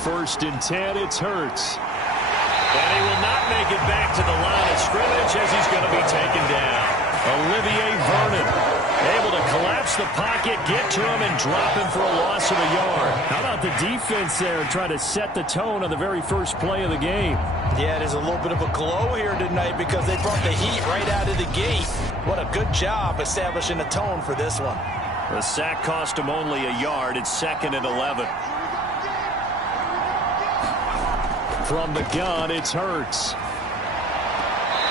1st and 10. It's Hurts. And he will not make it back to the line of scrimmage as he's going to be taken down. Olivier Vernon able to collapse the pocket, get to him, and drop him for a loss of a yard. How about the defense there trying to set the tone on the very first play of the game? Yeah, there's a little bit of a glow here tonight because they brought the heat right out of the gate. What a good job establishing a tone for this one. The sack cost him only a yard. It's 2nd and 11. From the gun, it's Hurts.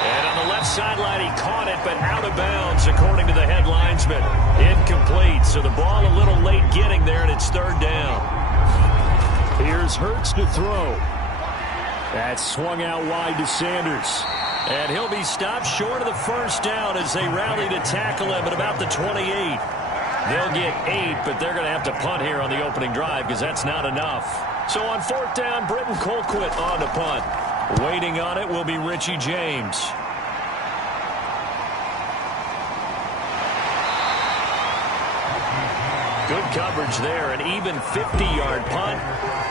And on the left sideline, he caught it, but out of bounds, according to the head linesman. Incomplete, so the ball a little late getting there, and it's 3rd down. Here's Hurts to throw. That's swung out wide to Sanders. And he'll be stopped short of the 1st down as they rally to tackle him at about the 28. They'll get 8, but they're going to have to punt here on the opening drive because that's not enough. So on 4th down, Britton Colquitt on to punt. Waiting on it will be Richie James. Good coverage there. An even 50-yard punt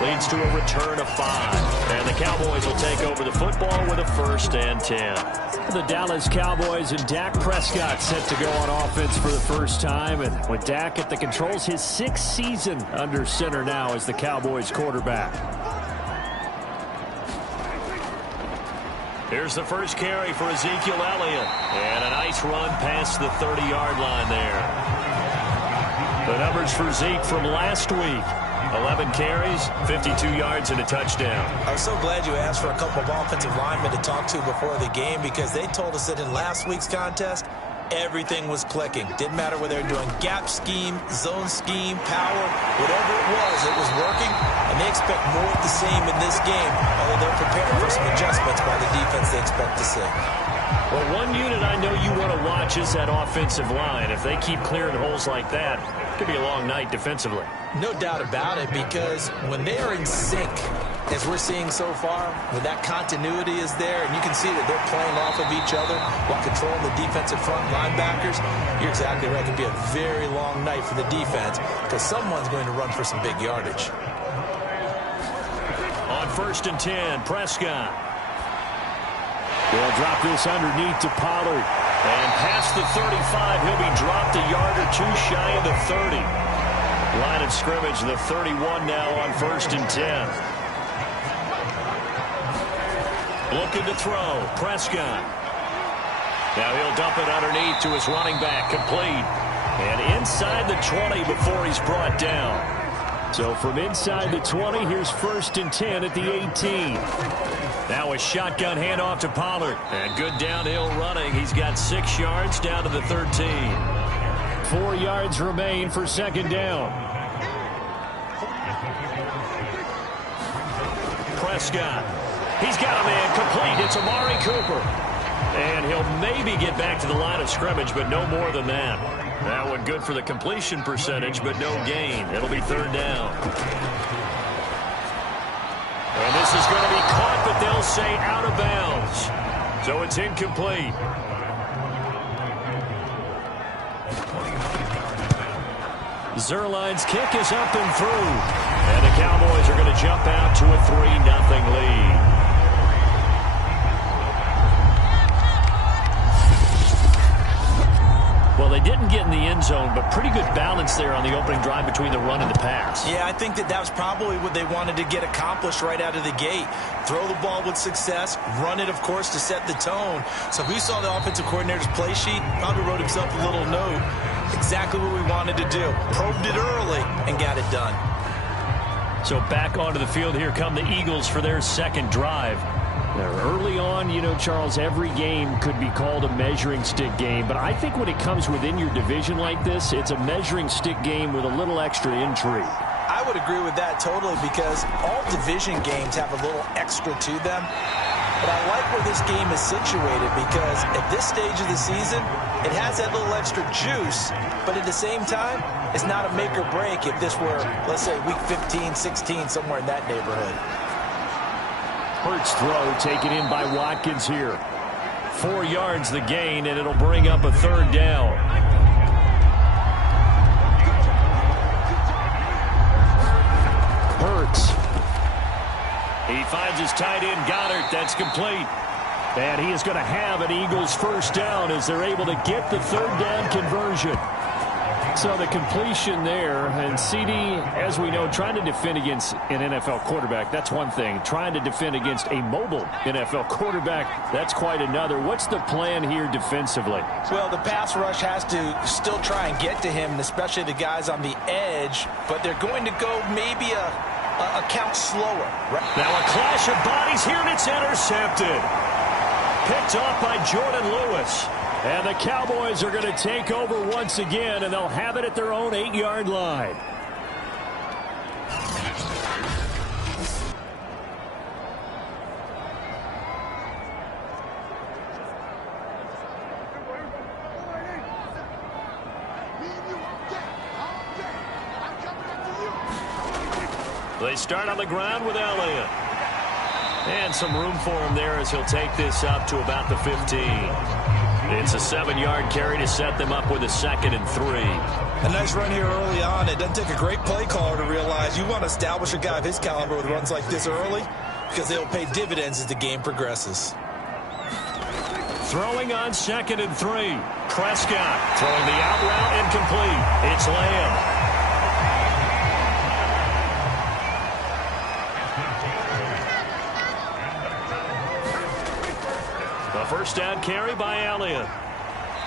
leads to a return of 5. And the Cowboys will take over the football with a 1st and 10. The Dallas Cowboys and Dak Prescott set to go on offense for the first time. And with Dak at the controls, his 6th season under center now as the Cowboys quarterback. Here's the first carry for Ezekiel Elliott. And a nice run past the 30-yard line there. The numbers for Zeke from last week. 11 carries, 52 yards, and a touchdown. I was so glad you asked for a couple of offensive linemen to talk to before the game because they told us that in last week's contest, everything was clicking. Didn't matter whether they're doing gap scheme, zone scheme, power, whatever it was working. And they expect more of the same in this game, although they're preparing for some adjustments by the defense they expect to see. Well, one unit I know you want to watch is that offensive line. If they keep clearing holes like that, it could be a long night defensively. No doubt about it, because when they are in sync, as we're seeing so far, when that continuity is there, and you can see that they're playing off of each other while controlling the defensive front linebackers, you're exactly right. It could be a very long night for the defense because someone's going to run for some big yardage. On 1st and 10, Prescott. They'll drop this underneath to Pollard. And past the 35, he'll be dropped a yard or 2 shy of the 30. Line of scrimmage, the 31 now on 1st and 10. Looking to throw, Prescott. Now he'll dump it underneath to his running back, complete. And inside the 20 before he's brought down. So from inside the 20, here's 1st and 10 at the 18. Now a shotgun handoff to Pollard. And good downhill running. He's got 6 yards down to the 13. 4 yards remain for 2nd down. Prescott. He's got a man complete. It's Amari Cooper. And he'll maybe get back to the line of scrimmage, but no more than that. That one good for the completion percentage, but no gain. It'll be 3rd down. And this is going to be caught, but they'll say out of bounds. So it's incomplete. Zerline's kick is up and through. And the Cowboys are going to jump out to a 3-0 lead. Well, they didn't get in the end zone, but pretty good balance there on the opening drive between the run and the pass. Yeah, I think that was probably what they wanted to get accomplished right out of the gate. Throw the ball with success, run it, of course, to set the tone. So who saw the offensive coordinator's play sheet? Probably wrote himself a little note. Exactly what we wanted to do. Probed it early and got it done. So back onto the field here come the Eagles for their 2nd drive. Early on, you know, Charles, every game could be called a measuring stick game. But I think when it comes within your division like this, it's a measuring stick game with a little extra intrigue. I would agree with that totally because all division games have a little extra to them. But I like where this game is situated because at this stage of the season, it has that little extra juice. But at the same time, it's not a make or break if this were, let's say, week 15, 16, somewhere in that neighborhood. Hurts throw taken in by Watkins here. 4 yards the gain, and it'll bring up a 3rd down. Hurts. He finds his tight end, Goddard. That's complete. And he is going to have an Eagles first down as they're able to get the third down conversion. So the completion there, and CD, as we know, trying to defend against an NFL quarterback, that's one thing. Trying to defend against a mobile NFL quarterback, that's quite another. What's the plan here defensively? Well, the pass rush has to still try and get to him, and especially the guys on the edge, but they're going to go maybe a count slower. Now a clash of bodies here, and it's intercepted. Picked off by Jordan Lewis. And the Cowboys are going to take over once again, and they'll have it at their own 8-yard line. They start on the ground with Elliott. And some room for him there as he'll take this up to about the 15. It's a 7-yard carry to set them up with a 2nd and 3. A nice run here early on. It doesn't take a great play caller to realize you want to establish a guy of his caliber with runs like this early because they'll pay dividends as the game progresses. Throwing on 2nd and 3. Prescott throwing the out route incomplete. It's Lamb. First down carry by Elliott.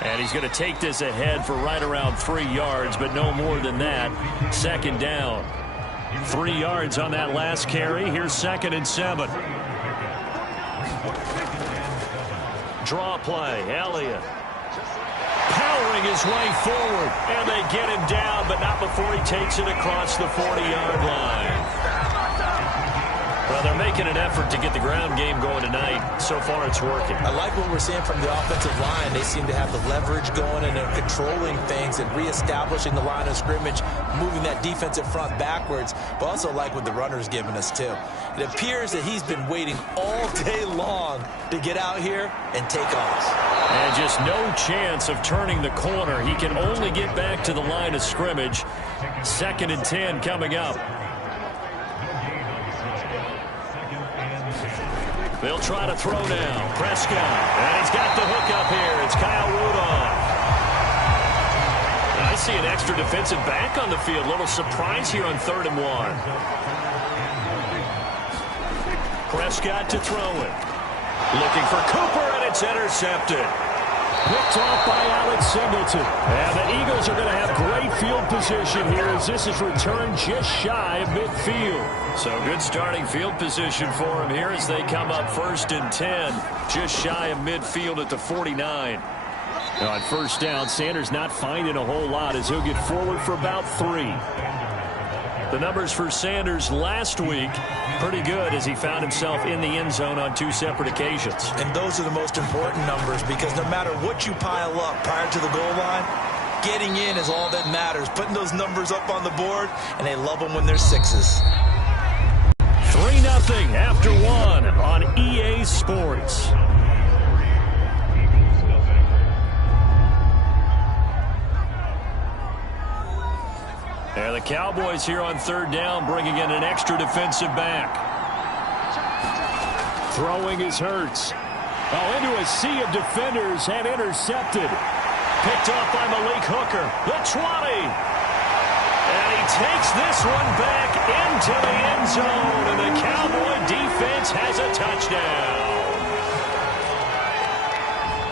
And he's going to take this ahead for right around 3 yards, but no more than that. 2nd down. 3 yards on that last carry. Here's 2nd and 7. Draw play. Elliott powering his way forward. And they get him down, but not before he takes it across the 40-yard line. Well, they're making an effort to get the ground game going tonight. So far, it's working. I like what we're seeing from the offensive line. They seem to have the leverage going and they're controlling things and reestablishing the line of scrimmage, moving that defensive front backwards, but also like what the runner's giving us, too. It appears that he's been waiting all day long to get out here and take off. And just no chance of turning the corner. He can only get back to the line of scrimmage. 2nd and 10 coming up. They'll try to throw now. Prescott. And he's got the hook up here. It's Kyle Rudolph. I see an extra defensive back on the field. Little surprise here on 3rd and 1. Prescott to throw it. Looking for Cooper, and it's intercepted. Picked off by Alex Singleton. And the Eagles are going to have great field position here as this is returned just shy of midfield. So good starting field position for him here as they come up 1st and 10. Just shy of midfield at the 49. Now on 1st down, Sanders not finding a whole lot as he'll get forward for about 3. The numbers for Sanders last week, pretty good as he found himself in the end zone on 2 separate occasions. And those are the most important numbers because no matter what you pile up prior to the goal line, getting in is all that matters. Putting those numbers up on the board, and they love them when they're 6s. 3-0 after 1 on EA Sports. And the Cowboys here on 3rd down bringing in an extra defensive back. Throwing is Hurts. Oh, into a sea of defenders and intercepted. Picked off by Malik Hooker. The 20. And he takes this one back into the end zone. And the Cowboy defense has a touchdown.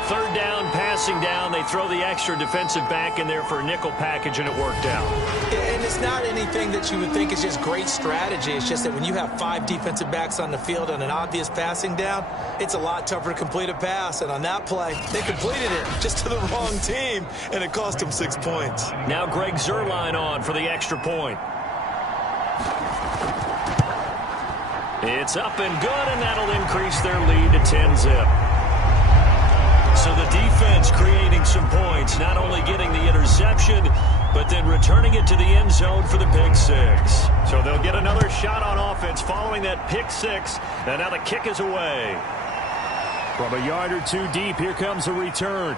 3rd down, passing down. They throw the extra defensive back in there for a nickel package, and it worked out. And it's not anything that you would think is just great strategy. It's just that when you have 5 defensive backs on the field on an obvious passing down, it's a lot tougher to complete a pass. And on that play, they completed it just to the wrong team, and it cost them 6 points. Now Greg Zuerlein on for the extra point. It's up and good, and that'll increase their lead to 10-zip. So the defense creating some points, not only getting the interception, but then returning it to the end zone for the pick 6. So they'll get another shot on offense following that pick 6, and now the kick is away. From a yard or 2 deep, here comes a return.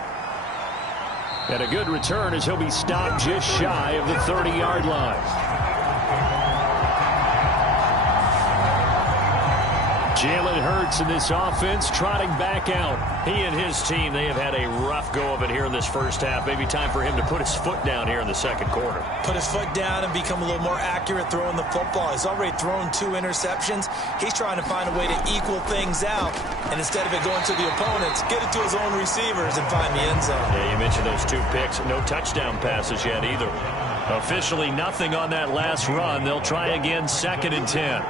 And a good return as he'll be stopped just shy of the 30-yard line. Jalen Hurts in this offense trotting back out. He and his team, they have had a rough go of it here in this first half. Maybe time for him to put his foot down here in the second quarter. Put his foot down and become a little more accurate throwing the football. He's already thrown 2 interceptions. He's trying to find a way to equal things out. And instead of it going to the opponents, get it to his own receivers and find the end zone. Yeah, you mentioned those 2 picks. No touchdown passes yet either. Officially nothing on that last run. They'll try again, 2nd and 10.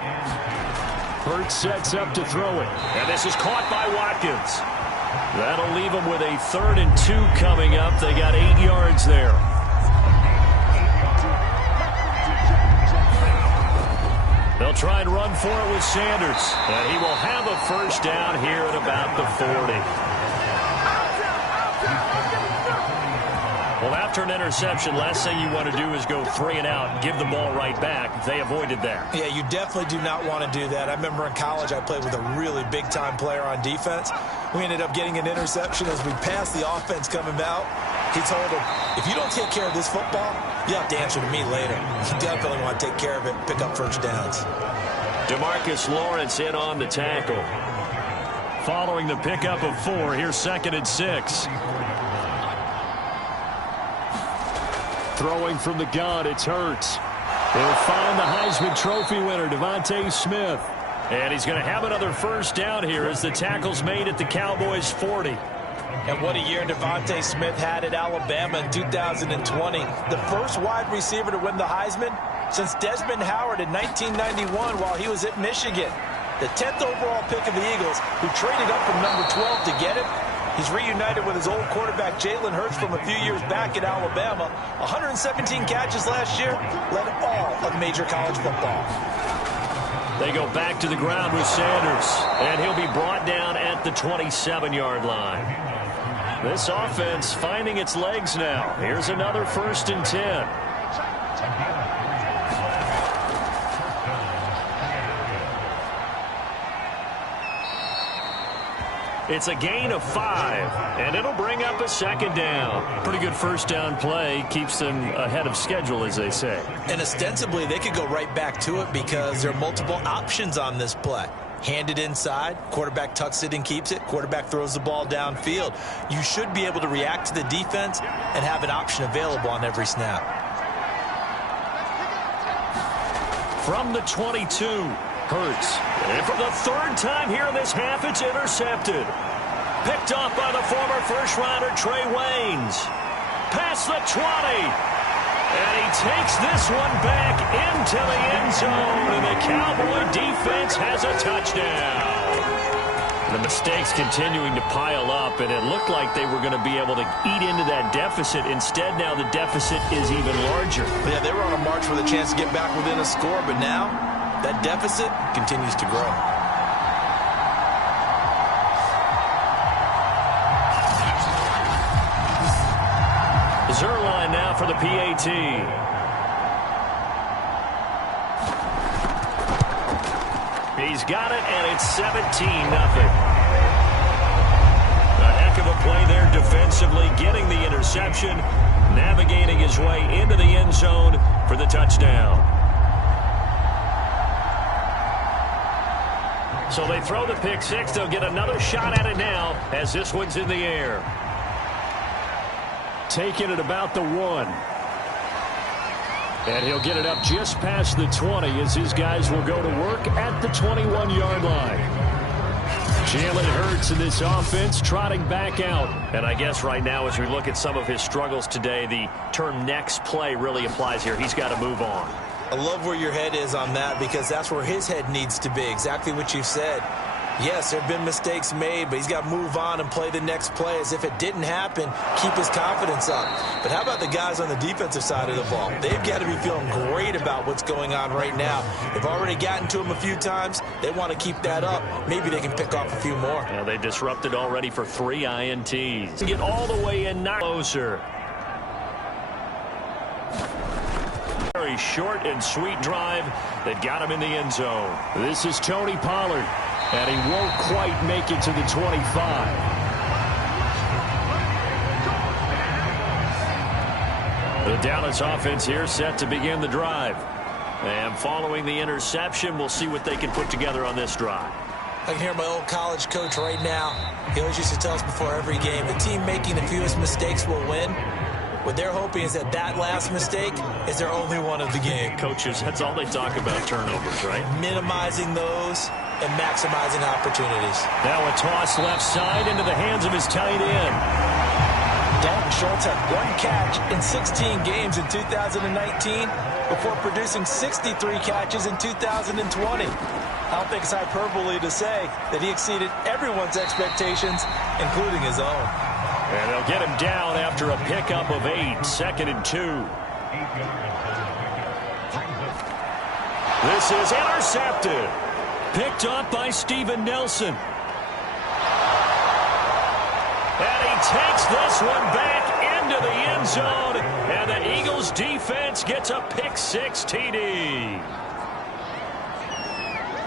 Hurts sets up to throw it. And this is caught by Watkins. That'll leave them with a 3rd and 2 coming up. They got 8 yards there. They'll try and run for it with Sanders. And he will have a first down here at about the 40. Well, after an interception, last thing you want to do is go 3 and out and give the ball right back. They avoided that. Yeah, you definitely do not want to do that. I remember in college I played with a really big-time player on defense. We ended up getting an interception as we passed the offense coming out. He told him, if you don't take care of this football, you have to answer to me later. You definitely want to take care of it and pick up first downs. DeMarcus Lawrence in on the tackle. Following the pickup of 4, here's 2nd and 6. Throwing from the gun, it's Hurts. They'll find the Heisman Trophy winner, Devontae Smith. And he's going to have another first down here as the tackle's made at the Cowboys' 40. And what a year Devontae Smith had at Alabama in 2020. The first wide receiver to win the Heisman since Desmond Howard in 1991 while he was at Michigan. The 10th overall pick of the Eagles, who traded up from number 12 to get it. He's reunited with his old quarterback, Jalen Hurts, from a few years back at Alabama. 117 catches last year, led all of major college football. They go back to the ground with Sanders, and he'll be brought down at the 27-yard line. This offense finding its legs now. Here's another 1st and 10. It's a gain of 5, and it'll bring up a 2nd down. Pretty good first down play. Keeps them ahead of schedule, as they say. And ostensibly, they could go right back to it because there are multiple options on this play. Hand it inside, quarterback tucks it and keeps it, quarterback throws the ball downfield. You should be able to react to the defense and have an option available on every snap. From the 22, Hurts. And for the 3rd time here in this half, it's intercepted. Picked off by the former first-rounder Trey Waynes. Past the 20. And he takes this one back into the end zone. And the Cowboy defense has a touchdown. The mistakes continuing to pile up, and it looked like they were going to be able to eat into that deficit. Instead, now the deficit is even larger. Yeah, they were on a march with a chance to get back within a score, but now that deficit continues to grow. Zerline now for the PAT. He's got it, and it's 17-0. A heck of a play there defensively, getting the interception, navigating his way into the end zone for the touchdown. So they throw the pick 6. They'll get another shot at it now as this one's in the air. Taking it about the 1. And he'll get it up just past the 20 as his guys will go to work at the 21-yard line. Jalen Hurts in this offense trotting back out. And I guess right now as we look at some of his struggles today, the term next play really applies here. He's got to move on. I love where your head is on that because that's where his head needs to be. Exactly what you said. Yes, there have been mistakes made, but he's got to move on and play the next play as if it didn't happen, keep his confidence up. But how about the guys on the defensive side of the ball? They've got to be feeling great about what's going on right now. They've already gotten to him a few times. They want to keep that up. Maybe they can pick off a few more. Yeah, they disrupted already for 3 INTs. Get all the way in, not closer. Very short and sweet drive that got him in the end zone. This is Tony Pollard, and he won't quite make it to the 25. The Dallas offense here set to begin the drive. And following the interception, we'll see what they can put together on this drive. I can hear my old college coach right now. He always used to tell us before every game, the team making the fewest mistakes will win. What they're hoping is that last mistake is their only one of the game. Coaches, that's all they talk about, turnovers, right? Minimizing those and maximizing opportunities. Now a toss left side into the hands of his tight end. Dalton Schultz had 1 catch in 16 games in 2019 before producing 63 catches in 2020. I don't think it's hyperbole to say that he exceeded everyone's expectations, including his own. And they'll get him down after a pickup of 8, 2nd and 2. This is intercepted. Picked up by Steven Nelson. And he takes this one back into the end zone. And the Eagles defense gets a pick-6 TD.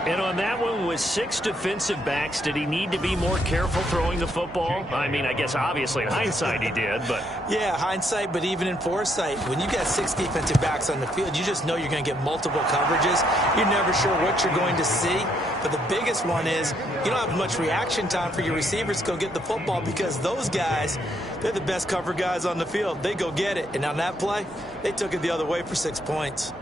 And on that one, with 6 defensive backs, did he need to be more careful throwing the football? I mean, I guess obviously in hindsight he did, but... Yeah, hindsight, but even in foresight, when you got 6 defensive backs on the field, you just know you're going to get multiple coverages. You're never sure what you're going to see. But the biggest one is you don't have much reaction time for your receivers to go get the football because those guys, they're the best cover guys on the field. They go get it. And on that play, they took it the other way for 6 points.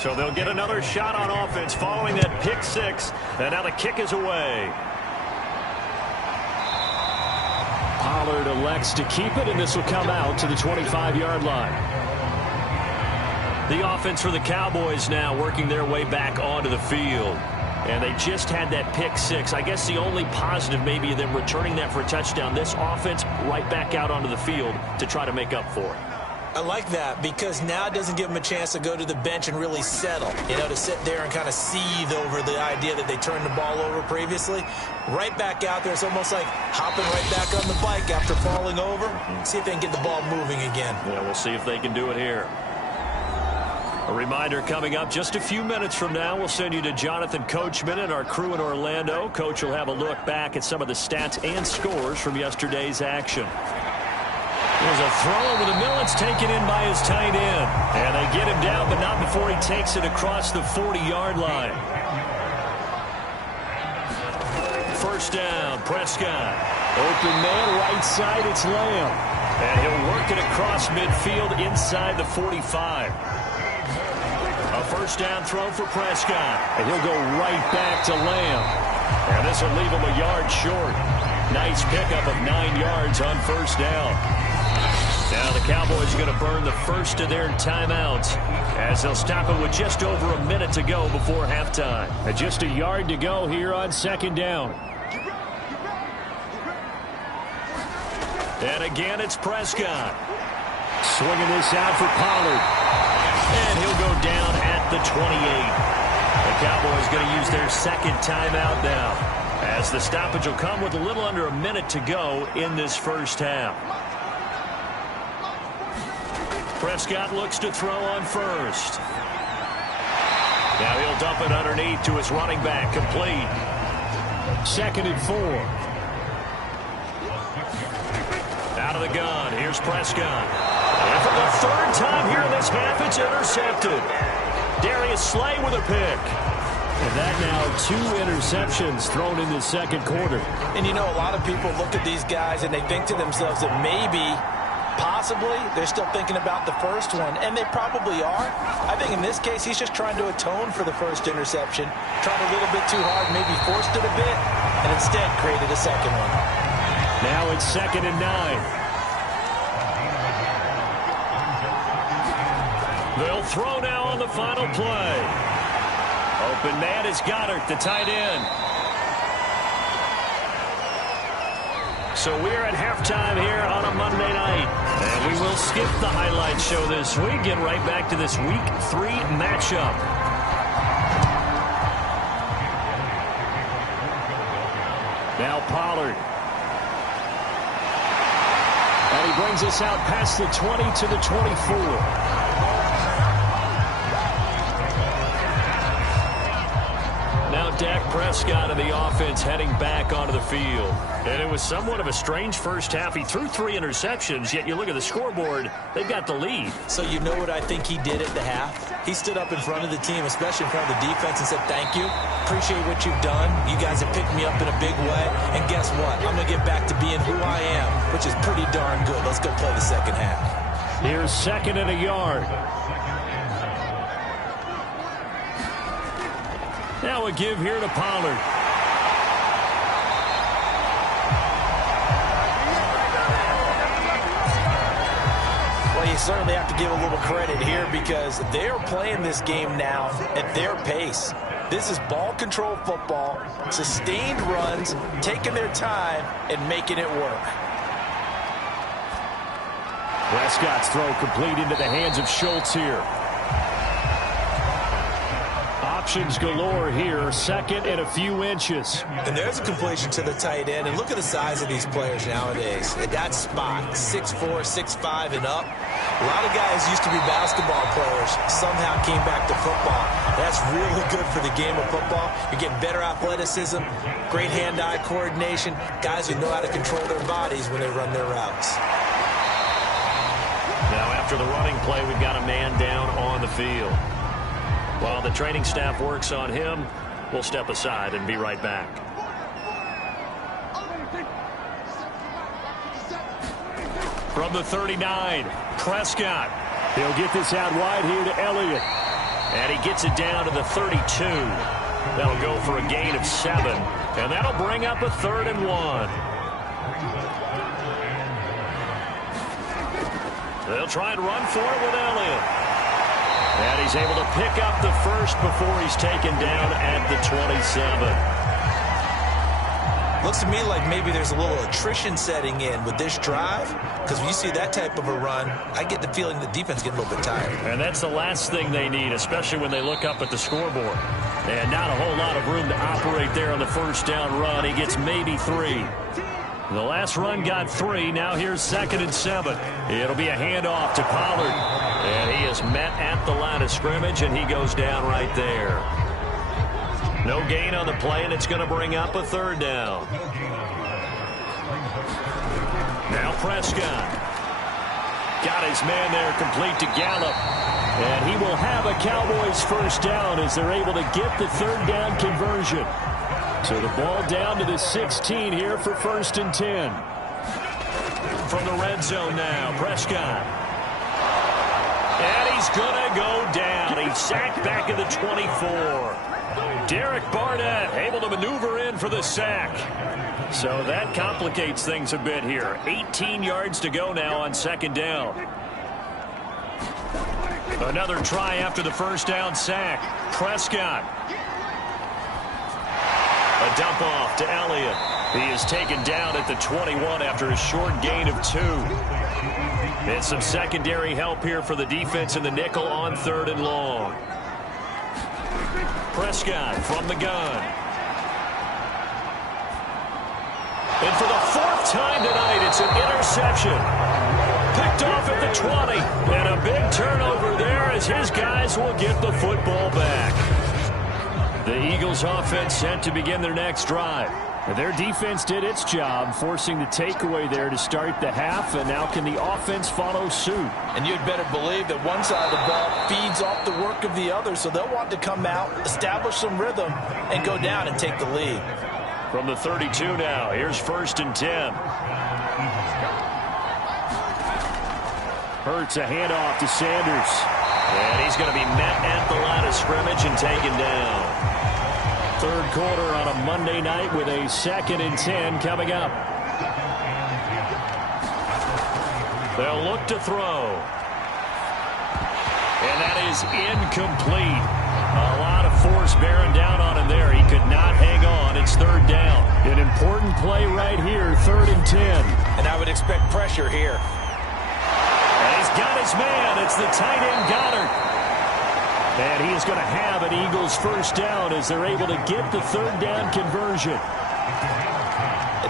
So they'll get another shot on offense following that pick-6. And now the kick is away. Pollard elects to keep it, and this will come out to the 25-yard line. The offense for the Cowboys now working their way back onto the field. And they just had that pick-6. I guess the only positive maybe them returning that for a touchdown. This offense right back out onto the field to try to make up for it. I like that because now it doesn't give them a chance to go to the bench and really settle, to sit there and kind of seethe over the idea that they turned the ball over previously. Right back out there, it's almost like hopping right back on the bike after falling over. See if they can get the ball moving again. Yeah, we'll see if they can do it here. A reminder coming up just a few minutes from now, we'll send you to Jonathan Coachman and our crew in Orlando. Coach will have a look back at some of the stats and scores from yesterday's action. There's a throw over the middle. It's taken in by his tight end. And they get him down, but not before he takes it across the 40-yard line. First down, Prescott. Open man, right side, it's Lamb. And he'll work it across midfield inside the 45. A first down throw for Prescott. And he'll go right back to Lamb. And this will leave him a yard short. Nice pickup of 9 yards on first down. Now the Cowboys are going to burn the first of their timeouts as they'll stop it with just over a minute to go before halftime. And just a yard to go here on second down. And again, it's Prescott. Swinging this out for Pollard. And he'll go down at the 28. The Cowboys going to use their second timeout now, as the stoppage will come with a little under a minute to go in this first half. Prescott looks to throw on first. Now he'll dump it underneath to his running back, complete. 2nd and 4. Out of the gun, here's Prescott. And for the 3rd time here in this half, it's intercepted. Darius Slay with a pick. And that now 2 interceptions thrown in the second quarter. And a lot of people look at these guys and they think to themselves that maybe, possibly, they're still thinking about the first one, and they probably are. I think in this case, he's just trying to atone for the first interception, tried a little bit too hard, maybe forced it a bit, and instead created a second one. Now it's 2nd and 9. They'll throw now on the final play. Open man is Goddard, the tight end. So we're at halftime here on a Monday night. And we will skip the highlight show this week. Get right back to this Week 3 matchup. Now Pollard. And he brings us out past the 20 to the 24. Dak Prescott and the offense heading back onto the field. And it was somewhat of a strange first half. He threw 3 interceptions, yet you look at the scoreboard, they've got the lead. So you know what I think he did at the half? He stood up in front of the team, especially in front of the defense, and said, thank you. Appreciate what you've done. You guys have picked me up in a big way. And guess what? I'm going to get back to being who I am, which is pretty darn good. Let's go play the second half. Here's 2nd and a yard. Now a give here to Pollard. Well, you certainly have to give a little credit here because they're playing this game now at their pace. This is ball control football, sustained runs, taking their time and making it work. Prescott's throw complete into the hands of Schultz here. Options galore here. 2nd and a few inches. And there's a completion to the tight end. And look at the size of these players nowadays. At that spot, 6'4", 6'5", and up. A lot of guys used to be basketball players. Somehow came back to football. That's really good for the game of football. You're getting better athleticism, great hand-eye coordination, guys who know how to control their bodies when they run their routes. Now after the running play, we've got a man down on the field. While the training staff works on him, we'll step aside and be right back. From the 39, Prescott. He'll get this out wide here to Elliott. And he gets it down to the 32. That'll go for a gain of 7. And that'll bring up a 3rd and 1. They'll try and run for it with Elliott. And he's able to pick up the first before he's taken down at the 27. Looks to me like maybe there's a little attrition setting in with this drive, because when you see that type of a run, I get the feeling the defense getting a little bit tired. And that's the last thing they need, especially when they look up at the scoreboard. And not a whole lot of room to operate there on the first down run. He gets maybe 3. The last run got 3. Now here's 2nd and 7. It'll be a handoff to Pollard. And he is met at the line of scrimmage, and he goes down right there. No gain on the play, and it's going to bring up a 3rd down. Now Prescott. Got his man there complete to Gallup. And he will have a Cowboys first down as they're able to get the 3rd down conversion. So the ball down to the 16 here for 1st and 10. From the red zone now, Prescott. And he's going to go down. He's sacked back at the 24. Derek Barnett able to maneuver in for the sack. So that complicates things a bit here. 18 yards to go now on 2nd down. Another try after the first down sack. Prescott. A dump off to Elliott. He is taken down at the 21 after a short gain of 2. And some secondary help here for the defense in the nickel on 3rd and long. Prescott from the gun. And for the 4th time tonight, it's an interception. Picked off at the 20. And a big turnover there as his guys will get the football back. The Eagles offense set to begin their next drive. Their defense did its job, forcing the takeaway there to start the half, and now can the offense follow suit? And you'd better believe that one side of the ball feeds off the work of the other, so they'll want to come out, establish some rhythm, and go down and take the lead. From the 32 now, here's 1st and 10. Hurts a handoff to Sanders. And he's going to be met at the line of scrimmage and taken down. 3rd quarter on a Monday night with a 2nd and 10 coming up. They'll look to throw. And that is incomplete. A lot of force bearing down on him there. He could not hang on. It's 3rd down. An important play right here, 3rd and 10. And I would expect pressure here. And he's got his man. It's the tight end Goddard. And he is going to have an Eagles first down as they're able to get the 3rd down conversion. And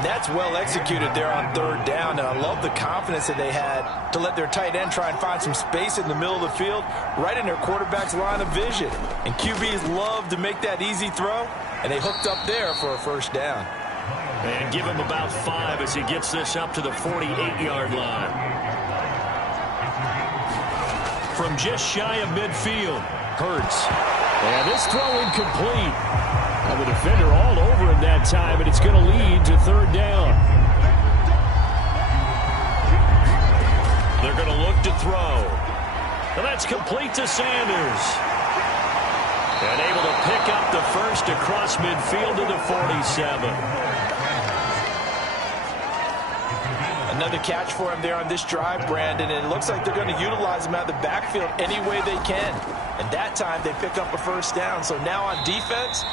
And that's well executed there on third down. And I love the confidence that they had to let their tight end try and find some space in the middle of the field, right in their quarterback's line of vision. And QBs love to make that easy throw, and they hooked up there for a first down. And give him about 5 as he gets this up to the 48-yard line. From just shy of midfield, Hurts. And this throw incomplete. And the defender all over him that time, and it's going to lead to third down. They're going to look to throw. And that's complete to Sanders. And able to pick up the first across midfield to the 47. Another catch for him there on this drive, Brandon, and it looks like they're going to utilize him out of the backfield any way they can. And that time they pick up a first down. So now on defense,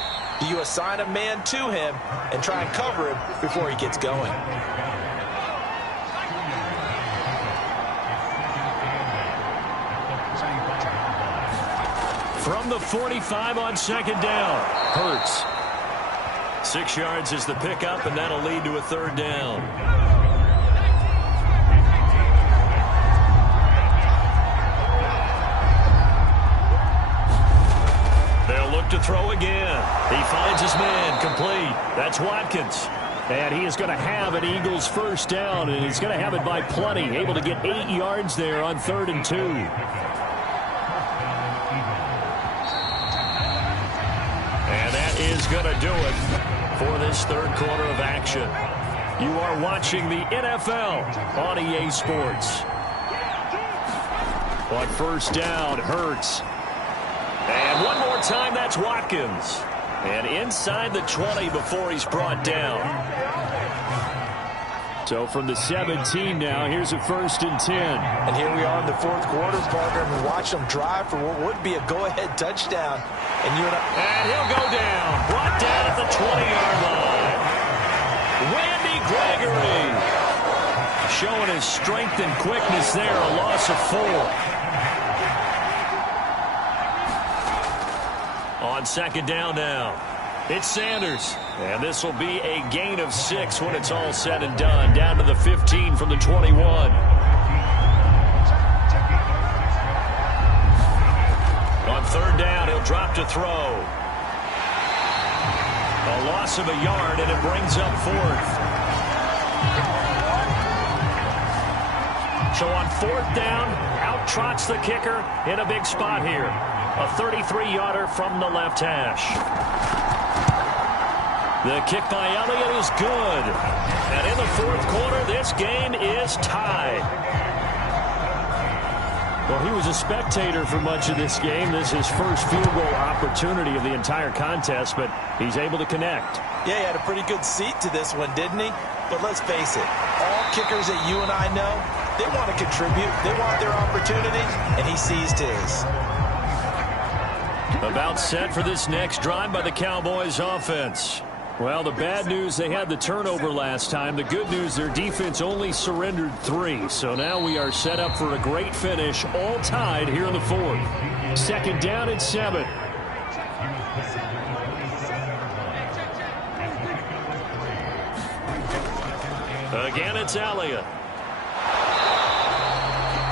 you assign a man to him and try and cover him before he gets going. From the 45 on second down, Hurts. 6 yards is the pickup, and that'll lead to a third down. They'll look to throw again. He finds his man, complete. That's Watkins. And he is going to have an Eagles first down, and he's going to have it by plenty. Able to get 8 yards there on 3rd and 2. And that is going to do it for this third quarter of action. You are watching the NFL on EA Sports. On first down, Hurts. And one more time, that's Watkins. And inside the 20 before he's brought down. So from the 17 now, here's a 1st and 10. And here we are in the fourth quarter, partner, and we watch them drive for what would be a go-ahead touchdown. And he'll go down. Brought down at the 20-yard line. Randy Gregory. Showing his strength and quickness there, a loss of 4. On second down now, it's Sanders. And this will be a gain of 6 when it's all said and done. Down to the 15 from the 21. On third down, he'll drop to throw. A loss of a yard, and it brings up 4th. So on 4th down, out trots the kicker in a big spot here. A 33-yarder from the left hash. The kick by Elliott is good. And in the fourth quarter, this game is tied. Well, he was a spectator for much of this game. This is his first field goal opportunity of the entire contest, but he's able to connect. Yeah, he had a pretty good seat to this one, didn't he? But let's face it, all kickers that you and I know, they want to contribute. They want their opportunity, and he seized his. About set for this next drive by the Cowboys offense. Well, the bad news, they had the turnover last time. The good news, their defense only surrendered 3. So now we are set up for a great finish, all tied here in the 4th. Second down and 7. Again, it's Elliott.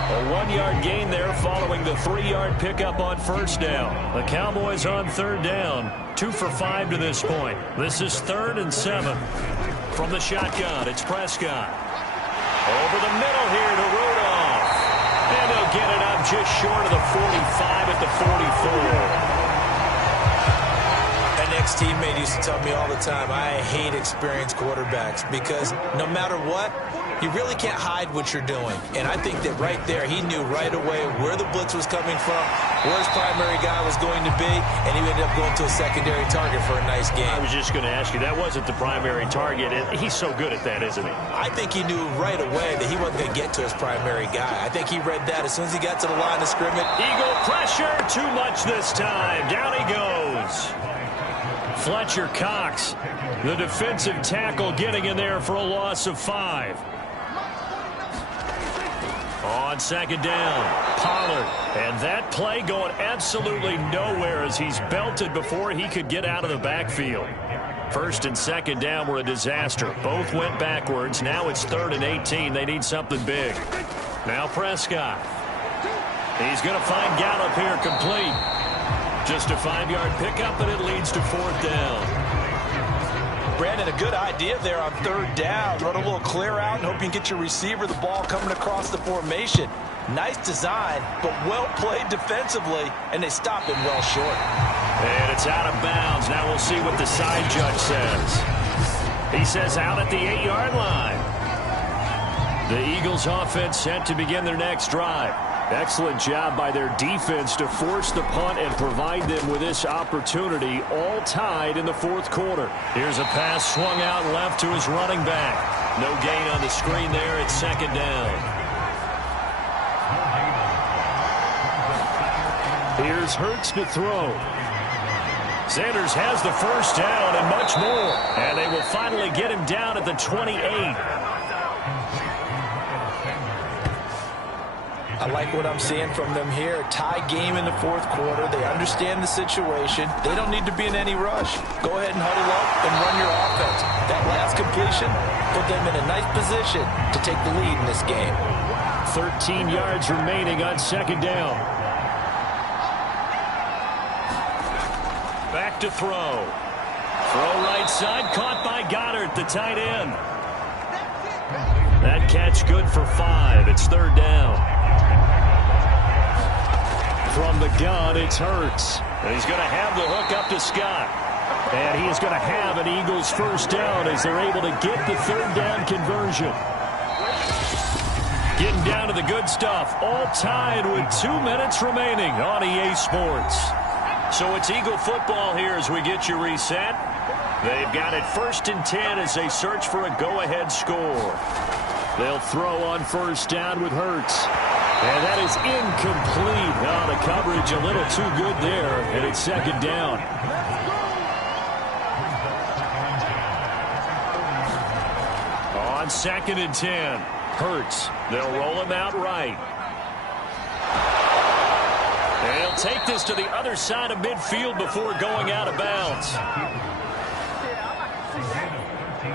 A 1-yard gain there following the 3-yard pickup on first down. The Cowboys on third down. 2 for 5 to this point. This is 3rd and 7. From the shotgun, it's Prescott. Over the middle here to Rudolph. And they'll get it up just short of the 45 at the 44. An ex-teammate used to tell me all the time, I hate experienced quarterbacks because no matter what, you really can't hide what you're doing. And I think that right there, he knew right away where the blitz was coming from, where his primary guy was going to be, and he ended up going to a secondary target for a nice game. I was just going to ask you, that wasn't the primary target. He's so good at that, isn't he? I think he knew right away that he wasn't going to get to his primary guy. I think he read that as soon as he got to the line of scrimmage. Eagle pressure, too much this time. Down he goes. Fletcher Cox, the defensive tackle, getting in there for a loss of 5. On second down, Pollard. And that play going absolutely nowhere as he's belted before he could get out of the backfield. First and second down were a disaster. Both went backwards. Now it's 3rd and 18. They need something big. Now Prescott. He's going to find Gallup here complete. Just a 5-yard pickup, and it leads to 4th down. Brandon, a good idea there on 3rd down. Run a little clear out and hope you can get your receiver the ball coming across the formation. Nice design, but well played defensively, and they stop him well short. And it's out of bounds. Now we'll see what the side judge says. He says out at the 8-yard line. The Eagles offense set to begin their next drive. Excellent job by their defense to force the punt and provide them with this opportunity, all tied in the 4th quarter. Here's a pass swung out left to his running back. No gain on the screen there. It's 2nd down. Here's Hurts to throw. Sanders has the 1st down and much more. And they will finally get him down at the 28. I like what I'm seeing from them here. Tie game in the 4th quarter. They understand the situation. They don't need to be in any rush. Go ahead and huddle up and run your offense. That last completion put them in a nice position to take the lead in this game. 13 yards remaining on 2nd down. Back to throw. Throw right side, caught by Goddard, the tight end. That catch good for 5. It's 3rd down. From the gun, it's Hurts. And he's going to have the hook up to Scott. And he is going to have an Eagles 1st down as they're able to get the 3rd down conversion. Getting down to the good stuff. All tied with 2 minutes remaining on EA Sports. So it's Eagle football here as we get you reset. They've got it 1st and 10 as they search for a go-ahead score. They'll throw on 1st down with Hurts. And that is incomplete. Oh, the coverage a little too good there, and it's 2nd down. On 2nd and 10, Hurts. They'll roll him out right. And he'll take this to the other side of midfield before going out of bounds.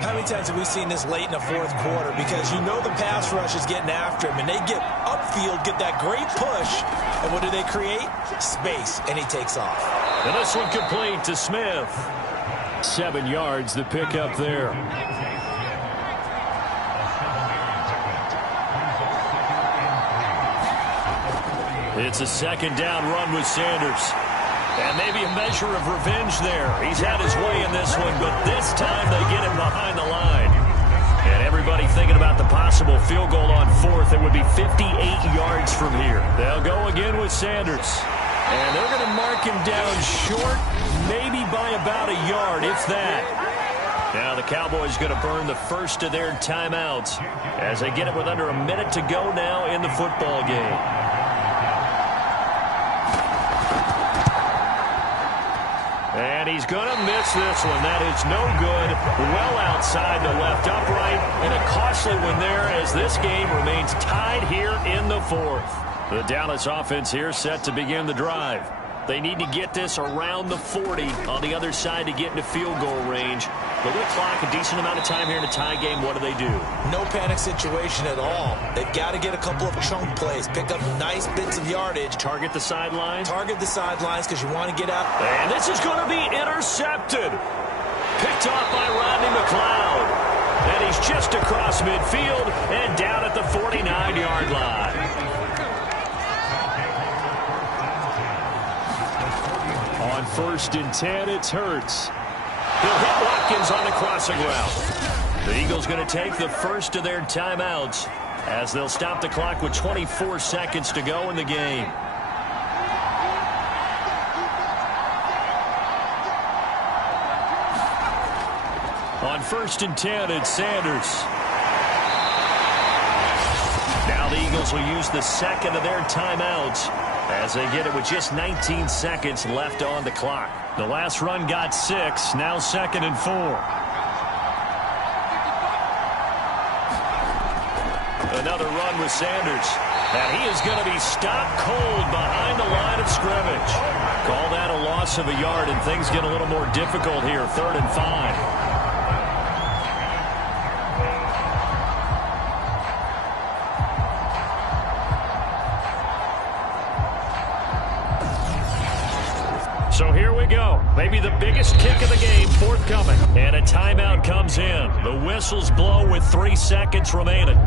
How many times have we seen this late in the 4th quarter? Because you know the pass rush is getting after him, and they get upfield, get that great push, and what do they create? Space, and he takes off. And this one complete to Smith. 7 yards, the pickup there. It's a 2nd down run with Sanders. And maybe a measure of revenge there. He's had his way in this one, but this time they get him behind the line. And everybody thinking about the possible field goal on 4th. It would be 58 yards from here. They'll go again with Sanders. And they're going to mark him down short, maybe by about a yard, if that. Now the Cowboys going to burn the first of their timeouts as they get it with under a minute to go now in the football game. And he's going to miss this one. That is no good. Well outside the left upright. And a costly one there as this game remains tied here in the 4th. The Dallas offense here set to begin the drive. They need to get this around the 40 on the other side to get into field goal range. But with the clock, a decent amount of time here in a tie game, what do they do? No panic situation at all. They've got to get a couple of chunk plays, pick up nice bits of yardage. Target the sidelines? Target the sidelines because you want to get out. And this is going to be intercepted. Picked off by Rodney McLeod. And he's just across midfield and down at the 49-yard line. On 1st and 10, it's Hurts. He'll hit Watkins on the crossing route. The Eagles going to take the first of their timeouts as they'll stop the clock with 24 seconds to go in the game. On 1st and 10, it's Sanders. Now the Eagles will use the second of their timeouts as they get it with just 19 seconds left on the clock. The last run got 6, now 2nd and 4. Another run with Sanders. And he is going to be stopped cold behind the line of scrimmage. Call that a loss of a yard, and things get a little more difficult here. 3rd and 5. So here we go. Maybe the biggest kick of the game forthcoming. And a timeout comes in. The whistles blow with 3 seconds remaining.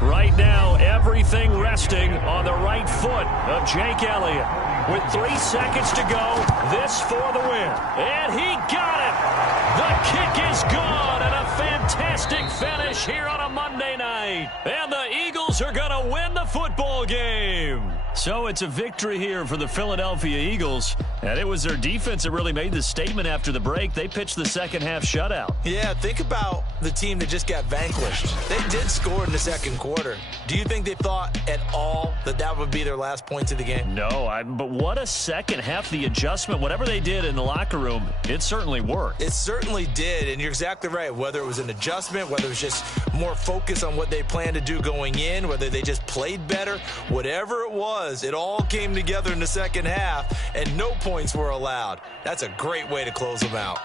Right now, everything resting on the right foot of Jake Elliott. With 3 seconds to go, this for the win. And he got it! The kick is gone, and a fantastic finish here on a Monday night. And the Eagles are going to win the football game. So it's a victory here for the Philadelphia Eagles. And it was their defense that really made the statement after the break. They pitched the second-half shutout. Yeah, think about the team that just got vanquished. They did score in the second quarter. Do you think they thought at all that that would be their last points of the game? No, but what a second half. The adjustment, whatever they did in the locker room, it certainly worked. It certainly did, and you're exactly right. Whether it was an adjustment, whether it was just more focus on what they planned to do going in, whether they just played better, whatever it was, it all came together in the second half, and no points were allowed. That's a great way to close them out.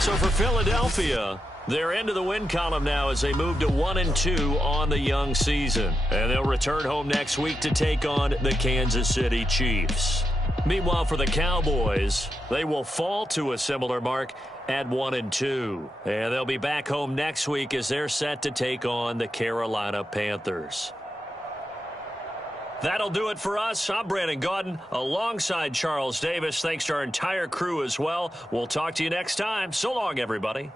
So for Philadelphia, they're into the win column now as they move to 1-2 on the young season. And they'll return home next week to take on the Kansas City Chiefs. Meanwhile, for the Cowboys, they will fall to a similar mark at 1-2. And they'll be back home next week as they're set to take on the Carolina Panthers. That'll do it for us. I'm Brandon Gaudin alongside Charles Davis. Thanks to our entire crew as well. We'll talk to you next time. So long, everybody.